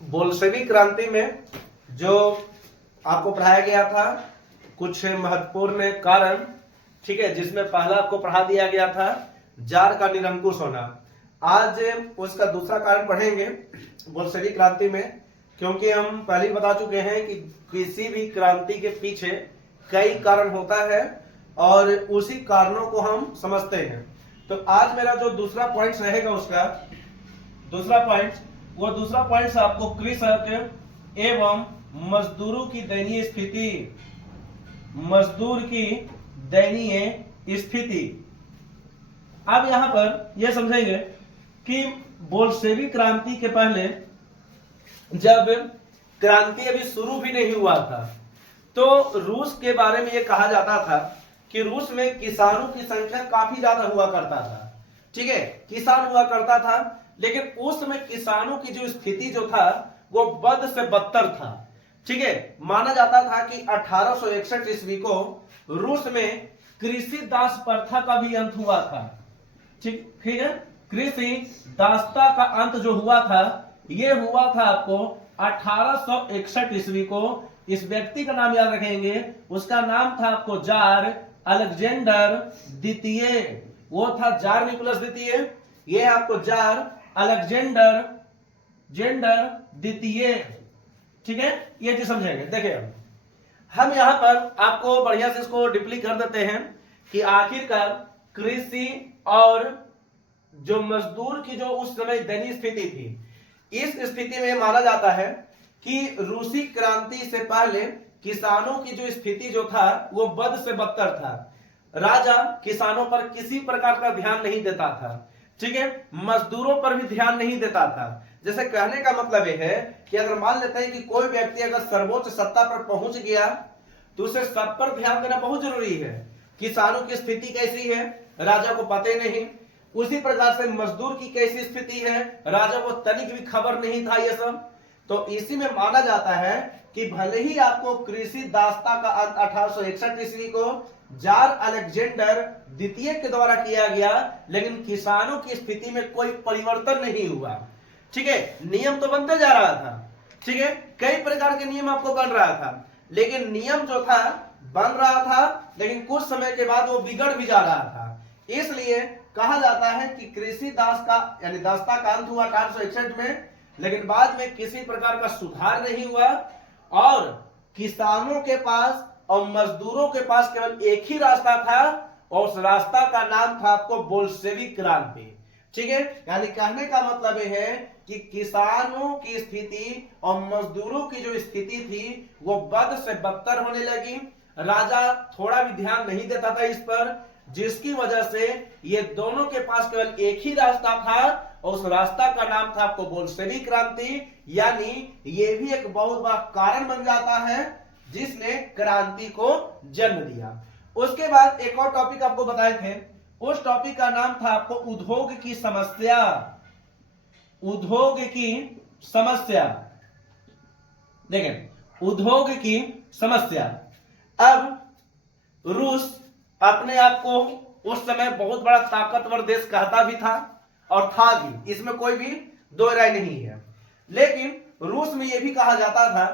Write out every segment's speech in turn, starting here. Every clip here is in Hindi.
बोल्शेविक क्रांति में जो आपको पढ़ाया गया था कुछ महत्वपूर्ण कारण, ठीक है, जिसमें पहला आपको पढ़ा दिया गया था जार का निरंकुश होना। आज उसका दूसरा कारण पढ़ेंगे बोल्शेविक क्रांति में, क्योंकि हम पहले ही बता चुके हैं कि किसी भी क्रांति के पीछे कई कारण होता है और उसी कारणों को हम समझते हैं। तो आज मेरा जो दूसरा पॉइंट रहेगा, उसका दूसरा पॉइंट आपको कृषक एवं मजदूरों की दयनीय स्थिति, मजदूर की दयनीय स्थिति। अब यहां पर यह समझेंगे कि बोल्शेविक क्रांति के पहले जब क्रांति अभी शुरू भी नहीं हुआ था तो रूस के बारे में यह कहा जाता था कि रूस में किसानों की संख्या काफी ज्यादा हुआ करता था। ठीक है, किसान हुआ करता था, लेकिन उस समय किसानों की जो स्थिति जो था वो बद से बदतर था। ठीक है, माना जाता था कि 1861 ईस्वी को रूस में कृषि दास प्रथा का भी अंत हुआ था। ठीक है, कृषि दासता का अंत जो हुआ था ये हुआ था आपको 1861 ईस्वी को। इस व्यक्ति का नाम याद रखेंगे, उसका नाम था आपको जार अलेक्जेंडर द्वितीय। वो था जार निकोलस द्वितीय, ये आपको जार अलेक्जेंडर द्वितीय। ठीक है, ये चीज समझेंगे। देखिए हम यहां पर आपको बढ़िया से इसको डिप्ली कर देते हैं कि आखिरकार कृषि और जो मजदूर की जो उस समय दयनीय स्थिति थी, इस स्थिति में माना जाता है कि रूसी क्रांति से पहले किसानों की जो स्थिति जो था वो बद से बदतर था। राजा किसानों पर किसी प्रकार का ध्यान नहीं देता था। ठीक है, मजदूरों पर भी ध्यान नहीं देता था। जैसे कहने का मतलब यह है कि अगर मान लेते हैं कि कोई व्यक्ति अगर सर्वोच्च सत्ता पर पहुंच गया तो उसे सब पर ध्यान देना बहुत जरूरी है। किसानों की स्थिति कैसी है राजा को पता ही नहीं, उसी प्रकार से मजदूर की कैसी स्थिति है राजा को तनिक भी खबर नहीं था ये सब। तो इसी में माना जाता है कि भले ही आपको कृषि दासता का अंत 1861 ईस्वी को जार अलेक्जेंडर द्वितीय के द्वारा किया गया, लेकिन किसानों की स्थिति में कोई परिवर्तन नहीं हुआ। ठीक है, नियम तो बनते जा रहा था। ठीक है, कई प्रकार के नियम आपको बन रहा था, लेकिन नियम जो था बन रहा था, लेकिन कुछ समय के बाद वो बिगड़ भी जा रहा था। इसलिए कहा जाता है कि कृषि दास का यानी दासता का अंत हुआ 1861 में, लेकिन बाद में किसी प्रकार का सुधार नहीं हुआ और किसानों के पास और मजदूरों के पास केवल एक ही रास्ता था और उस रास्ता का नाम था आपको बोल्शेविक क्रांति। ठीक है, यानी कहने का मतलब यह है कि किसानों की स्थिति और मजदूरों की जो स्थिति थी वो बद से बदतर होने लगी। राजा थोड़ा भी ध्यान नहीं देता था इस पर, जिसकी वजह से ये दोनों के पास केवल एक ही रास्ता था और उस रास्ता का नाम था आपको बोल्शेविक क्रांति। यानी ये भी एक बहुत बड़ा कारण बन जाता है जिसने क्रांति को जन्म दिया। उसके बाद एक और टॉपिक आपको बताए थे, उस टॉपिक का नाम था आपको उद्योग की समस्या। उद्योग की समस्या, देखें उद्योग की समस्या। अब रूस अपने आप को उस समय बहुत बड़ा ताकतवर देश कहता भी था और था भी, इसमें कोई भी दो राय नहीं है। लेकिन रूस में यह भी कहा जाता था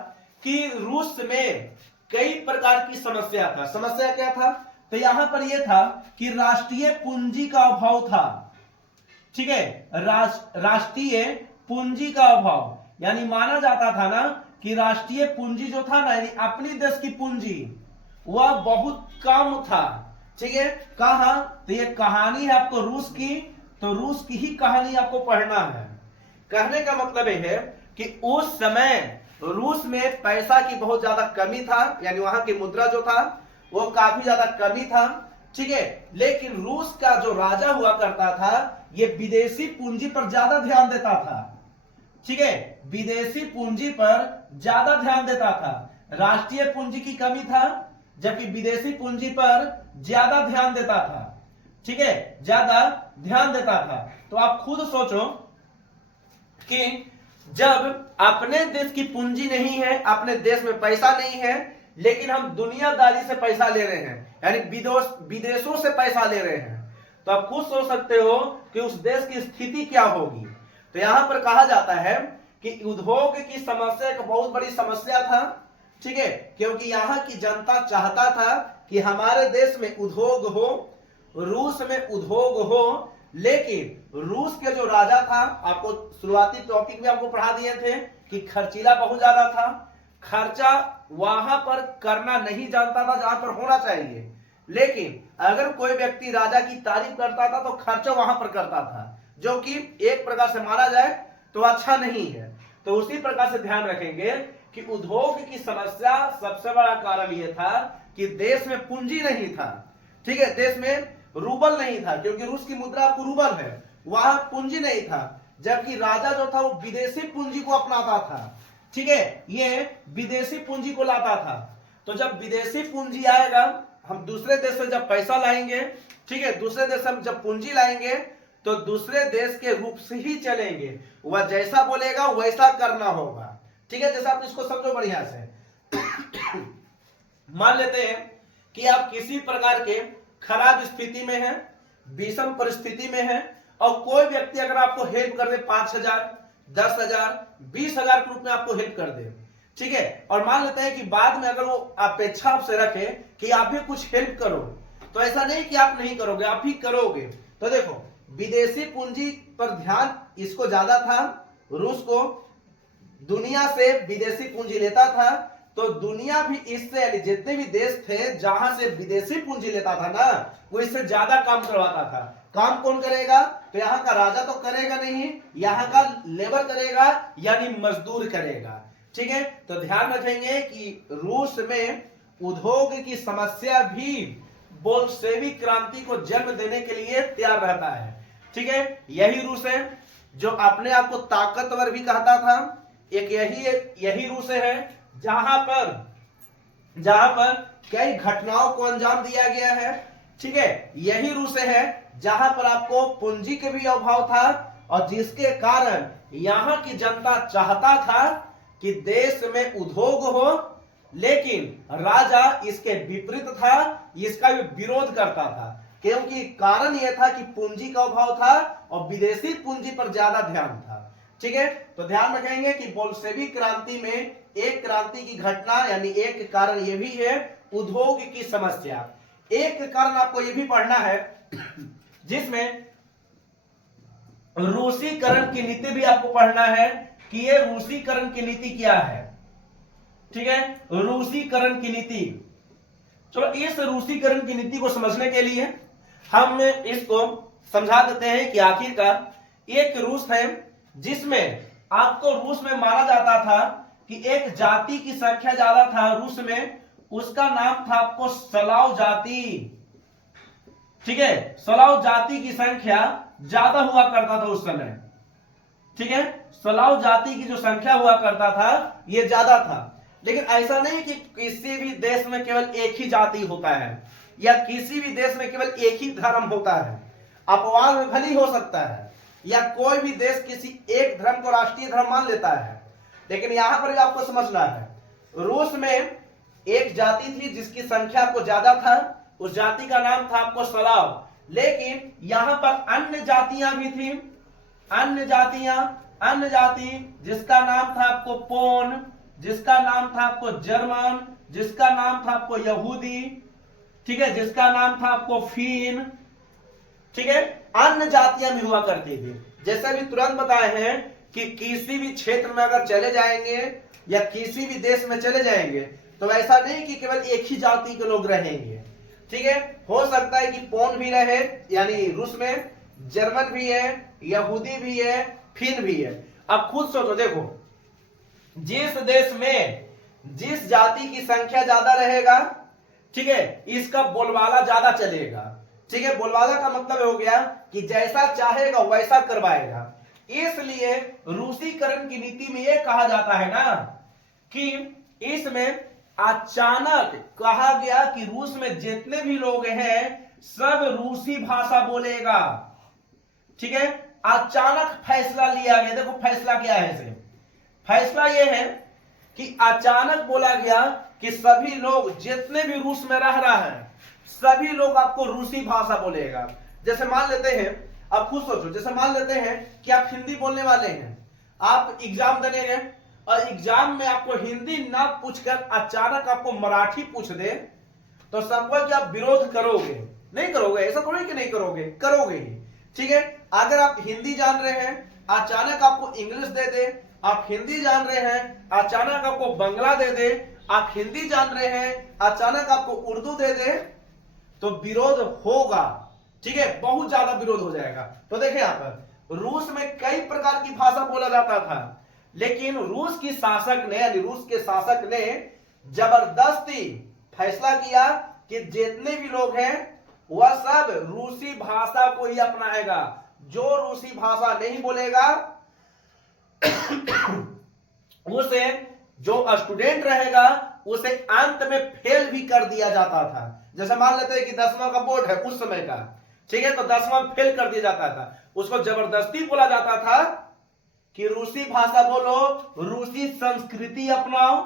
कि रूस में कई प्रकार की समस्या था। समस्या क्या था? तो यहां पर यह था कि राष्ट्रीय पूंजी का अभाव था। ठीक है, राष्ट्रीय पूंजी का अभाव, यानी माना जाता था ना कि राष्ट्रीय पूंजी जो था ना, यानी अपनी देश की पूंजी, वह बहुत कम था। ठीक है, कहा तो ये कहानी है आपको रूस की, तो रूस की ही कहानी आपको पढ़ना है। कहने का मतलब यह है कि उस समय रूस में पैसा की बहुत ज्यादा कमी था, यानी वहां की मुद्रा जो था वो काफी ज्यादा कमी था। ठीक है, लेकिन रूस का जो राजा हुआ करता था ये विदेशी पूंजी पर ज्यादा ध्यान देता था। ठीक है, विदेशी पूंजी पर ज्यादा ध्यान देता था। राष्ट्रीय पूंजी की कमी था जबकि विदेशी पूंजी पर ज्यादा ध्यान देता था। ठीक है, ज्यादा ध्यान देता था। तो आप खुद सोचो कि जब अपने देश की पूंजी नहीं है, अपने देश में पैसा नहीं है, लेकिन हम दुनियादारी से पैसा ले रहे हैं, यानी विदेशों से पैसा ले रहे हैं, तो आप खुद सोच सकते हो कि उस देश की स्थिति क्या होगी। तो यहां पर कहा जाता है कि उद्योग की समस्या एक बहुत बड़ी समस्या था, ठीक है, क्योंकि यहाँ की जनता चाहता था कि हमारे देश में उद्योग हो, रूस में उद्योग हो, लेकिन रूस के जो राजा था, आपको शुरुआती टॉपिक में आपको पढ़ा दिए थे कि खर्चीला बहुत ज्यादा था, खर्चा वहां पर करना नहीं जानता था जहां पर होना चाहिए, लेकिन अगर कोई व्यक्ति राजा की तारीफ करता था तो खर्चा वहां पर करता था, जो कि एक प्रकार से माना जाए तो अच्छा नहीं है। तो उसी प्रकार से ध्यान रखेंगे कि उद्योग की समस्या सबसे बड़ा कारण यह था कि देश में पूंजी नहीं था, ठीक है, देश में रूबल नहीं था, क्योंकि रूस की मुद्रा आपको रूबल है, वहां पूंजी नहीं था, जबकि राजा जो था वो विदेशी पूंजी को अपनाता था, ठीक है, ये विदेशी पूंजी को लाता था। तो जब विदेशी पूंजी आएगा, हम दूसरे देश से जब पैसा लाएंगे, ठीक है, दूसरे देश से हम जब पूंजी लाएंगे तो दूसरे देश के रूप से ही चलेंगे, वह जैसा बोलेगा वैसा करना होगा, ठीक है। जैसे आप इसको समझो बढ़िया से मान लेते हैं कि आप किसी प्रकार के खराब स्थिति में हैं, विषम परिस्थिति में हैं, और कोई व्यक्ति अगर आपको हेल्प कर दे 5,000, 10,000, 20,000 के रूप में आपको हेल्प कर दे, ठीक है, और मान लेते हैं कि बाद में अगर वो अपेक्षा आपसे रखे कि आप भी कुछ हेल्प करो, तो ऐसा नहीं कि आप नहीं करोगे, आप ही करोगे। तो देखो, विदेशी पूंजी पर ध्यान इसको ज्यादा था, रूस को दुनिया से विदेशी पूंजी लेता था, तो दुनिया भी इससे, यानी जितने भी देश थे जहां से विदेशी पूंजी लेता था ना, वो इससे ज्यादा काम करवाता था। काम कौन करेगा? तो यहाँ का राजा तो करेगा नहीं, यहाँ का लेबर करेगा, यानी मजदूर करेगा, ठीक है। तो ध्यान रखेंगे कि रूस में उद्योग की समस्या भी बोल्शेविक क्रांति को जन्म देने के लिए तैयार रहता है, ठीक है। यही रूस है जो अपने आप को ताकतवर भी कहता था, एक यही रूस है जहां पर कई घटनाओं को अंजाम दिया गया है, ठीक है। यही रूस है जहां पर आपको पूंजी के भी अभाव था, और जिसके कारण यहां की जनता चाहता था कि देश में उद्योग हो, लेकिन राजा इसके विपरीत था, इसका विरोध करता था, क्योंकि कारण यह था कि पूंजी का अभाव था और विदेशी पूंजी पर ज्यादा ध्यान था, ठीक है। तो ध्यान रखेंगे कि बोल्शेविक क्रांति में एक क्रांति की घटना, यानी एक कारण यह भी है उद्योग की समस्या। एक कारण आपको यह भी पढ़ना है जिसमें रूसीकरण की नीति भी आपको पढ़ना है कि ये रूसीकरण की नीति क्या है, ठीक है, रूसीकरण की नीति। चलो, इस रूसीकरण की नीति को समझने के लिए हम इसको समझा देते हैं कि आखिरकार एक रूस है जिसमें आपको रूस में माना जाता था कि एक जाति की संख्या ज्यादा था रूस में, उसका नाम था आपको स्लाव जाति, ठीक है। स्लाव जाति की संख्या ज्यादा हुआ करता था उस समय, ठीक है, स्लाव जाति की जो संख्या हुआ करता था यह ज्यादा था। लेकिन ऐसा नहीं कि किसी भी देश में केवल एक ही जाति होता है, या किसी भी देश में केवल एक ही धर्म होता है, अपवाद में भली हो सकता है, या कोई भी देश किसी एक धर्म को राष्ट्रीय धर्म मान लेता है। लेकिन यहां पर भी आपको समझना है, रूस में एक जाति थी जिसकी संख्या आपको ज्यादा था, उस जाति का नाम था आपको स्लाव। लेकिन यहां पर अन्य जातियां भी थी, अन्य जाति जिसका नाम था आपको पोन, जिसका नाम था आपको जर्मन, जिसका नाम था आपको यहूदी, ठीक है, जिसका नाम था आपको फिन, ठीक है, अन्य जातियां भी हुआ करती थी। जैसे भी तुरंत बताए हैं कि किसी भी क्षेत्र में अगर चले जाएंगे या किसी भी देश में चले जाएंगे तो ऐसा नहीं कि केवल एक ही जाति के लोग रहेंगे, ठीक है। हो सकता है कि पोन भी रहे, यानी रूस में जर्मन भी है, यहूदी भी है, फिन भी है। अब खुद सोचो, देखो, जिस देश में जिस जाति की संख्या ज्यादा रहेगा, ठीक है, इसका बोलबाला ज्यादा चलेगा, ठीक है। बोलबाला का मतलब हो गया कि जैसा चाहेगा वैसा करवाएगा। इसलिए रूसीकरण की नीति में यह कहा जाता है ना कि इसमें अचानक कहा गया कि रूस में जितने भी लोग हैं सब रूसी भाषा बोलेगा, ठीक है। अचानक फैसला लिया गया। देखो फैसला क्या है, इसे फैसला यह है कि अचानक बोला गया कि सभी लोग जितने भी रूस में रह रहा है सभी लोग आपको रूसी भाषा बोलेगा। जैसे मान लेते हैं, आप खुद सोचो, जैसे मान लेते हैं कि आप हिंदी बोलने वाले हैं, आप एग्जाम देने गए और एग्जाम में आपको हिंदी ना पूछकर अचानक आपको मराठी पूछ दे, तो संभव कि आप विरोध करोगे? नहीं करोगे, ऐसा थोड़ी कि नहीं करोगे, करोगे ही। ठीक है, अगर आप हिंदी जान रहे हैं, अचानक आपको इंग्लिश दे दे, आप हिंदी जान रहे हैं, अचानक आपको बांग्ला दे दे, आप हिंदी जान रहे हैं, अचानक आपको उर्दू दे दे, तो विरोध होगा। ठीक है, बहुत ज्यादा विरोध हो जाएगा। तो देखिए यहाँ पर रूस में कई प्रकार की भाषा बोला जाता था, लेकिन रूस की शासक ने, यानी रूस के शासक ने जबरदस्ती फैसला किया कि जितने भी लोग हैं वह सब रूसी भाषा को ही अपनाएगा। जो रूसी भाषा नहीं बोलेगा उसे, जो स्टूडेंट रहेगा उसे अंत में फेल भी कर दिया जाता था। जैसे मान लेते हैं कि 10वां का बोर्ड है उस समय का, ठीक है, तो 10वां फेल कर दिया जाता था, उसको जबरदस्ती बोला जाता था कि रूसी भाषा बोलो, रूसी संस्कृति अपनाओ।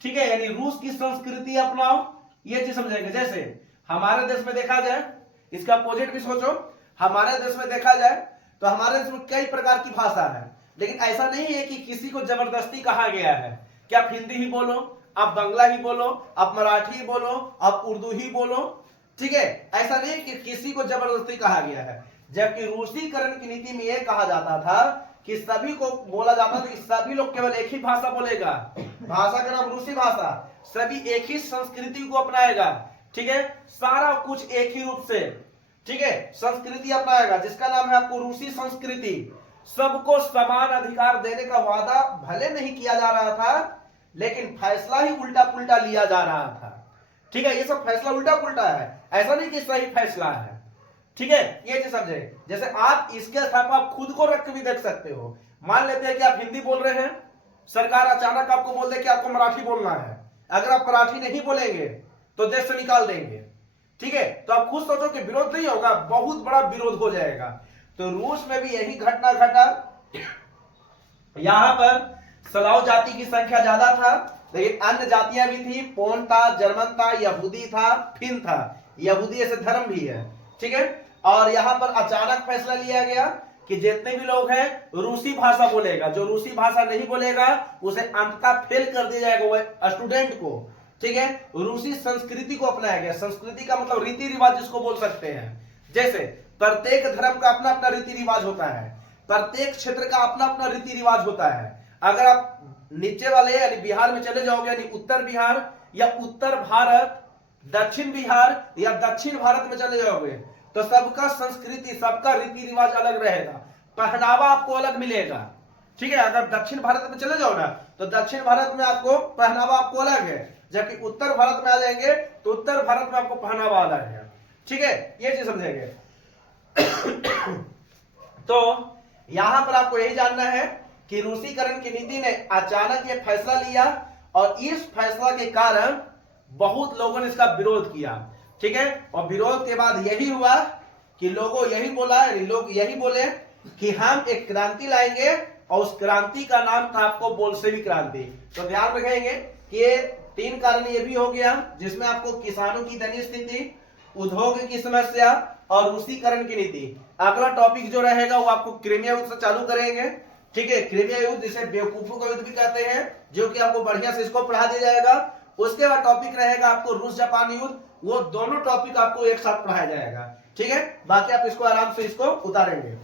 ठीक है, यानी रूस की संस्कृति अपनाओ, ये चीज समझेंगे। जैसे हमारे देश में देखा जाए, इसका अपोजिट भी सोचो, हमारे देश में देखा जाए तो हमारे देश में कई प्रकार की भाषा है, लेकिन ऐसा नहीं है कि किसी को जबरदस्ती कहा गया है कि आप हिंदी ही बोलो, आप बांग्ला ही बोलो, आप मराठी ही बोलो, आप उर्दू ही बोलो। ठीक है, ऐसा नहीं कि किसी को जबरदस्ती कहा गया है। जबकि रूसीकरण की नीति में यह कहा जाता था कि सभी को बोला जाता था कि सभी लोग केवल एक ही भाषा बोलेगा, भाषा का नाम रूसी भाषा, सभी एक ही संस्कृति को अपनाएगा। ठीक है, सारा कुछ एक ही रूप से, ठीक है, संस्कृति अपनाएगा जिसका नाम है आपको रूसी संस्कृति। सबको समान अधिकार देने का वादा भले नहीं किया जा रहा था, लेकिन फैसला ही उल्टा पुल्टा लिया जा रहा था। ठीक है, ये सब फैसला उल्टा पुल्टा है, ऐसा नहीं कि सही फैसला है। ठीक है, ये चीज समझे। जैसे आप इसके साथ आप खुद को रख के भी देख सकते हो। मान लेते हैं कि आप हिंदी बोल रहे हैं, सरकार अचानक आपको बोल दे कि आपको मराठी बोलना है, अगर आप मराठी नहीं बोलेंगे तो देश से निकाल देंगे। ठीक है, तो आप खुद सोचो कि विरोध नहीं होगा, बहुत बड़ा विरोध हो जाएगा। तो रूस में भी यही घटना घटा। यहां पर स्लाव जाति की संख्या ज्यादा था, लेकिन अन्य जातियां भी थी, पोन था, जर्मन था, यहूदी था, फिन था। यहूदी ऐसे धर्म भी है। ठीक है, और यहां पर अचानक फैसला लिया गया कि जितने भी लोग हैं रूसी भाषा बोलेगा, जो रूसी भाषा नहीं बोलेगा उसे अंततः फेल कर दिया जाएगा, वह स्टूडेंट को। ठीक है, रूसी संस्कृति को अपनाया गया। संस्कृति का मतलब रीति रिवाज जिसको बोल सकते हैं। जैसे प्रत्येक धर्म का अपना अपना रीति रिवाज होता है, प्रत्येक क्षेत्र का अपना अपना रीति रिवाज होता है। अगर आप नीचे वाले यानी बिहार में चले जाओगे, यानी उत्तर बिहार या उत्तर भारत, दक्षिण बिहार या दक्षिण भारत में चले जाओगे, तो सबका संस्कृति, सबका रीति रिवाज अलग रहेगा, पहनावा आपको अलग मिलेगा। ठीक है, अगर दक्षिण भारत में चले जाओ ना, तो दक्षिण भारत में आपको पहनावा आपको अलग है, जबकि उत्तर भारत में आ जाएंगे तो उत्तर भारत में आपको पहनावा अलग है। ठीक है, ये चीज समझेंगे। तो यहां पर आपको यही जानना है कि रूसीकरण की नीति ने अचानक ये फैसला लिया, और इस फैसला के कारण बहुत लोगों ने इसका विरोध किया। ठीक है, और विरोध के बाद यही हुआ कि लोगों यही बोला, लोग यही बोले कि हम एक क्रांति लाएंगे, और उस क्रांति का नाम था आपको बोल्शेविक क्रांति। तो ध्यान रखेंगे कि 3 कारण ये भी हो गया, जिसमें आपको किसानों की दयनीय स्थिति, उद्योग की समस्या और रूसीकरण की नीति। अगला टॉपिक जो रहेगा वो आपको क्रीमिया युद्ध से चालू करेंगे। ठीक है, क्रीमिया युद्ध जिसे बेवकूफों का युद्ध भी कहते हैं, जो कि आपको बढ़िया से इसको पढ़ा दिया जाएगा। उसके बाद टॉपिक रहेगा आपको रूस जापान युद्ध, वो दोनों टॉपिक आपको एक साथ पढ़ाया जाएगा। ठीक है, बाकी आप इसको आराम से इसको उतारेंगे।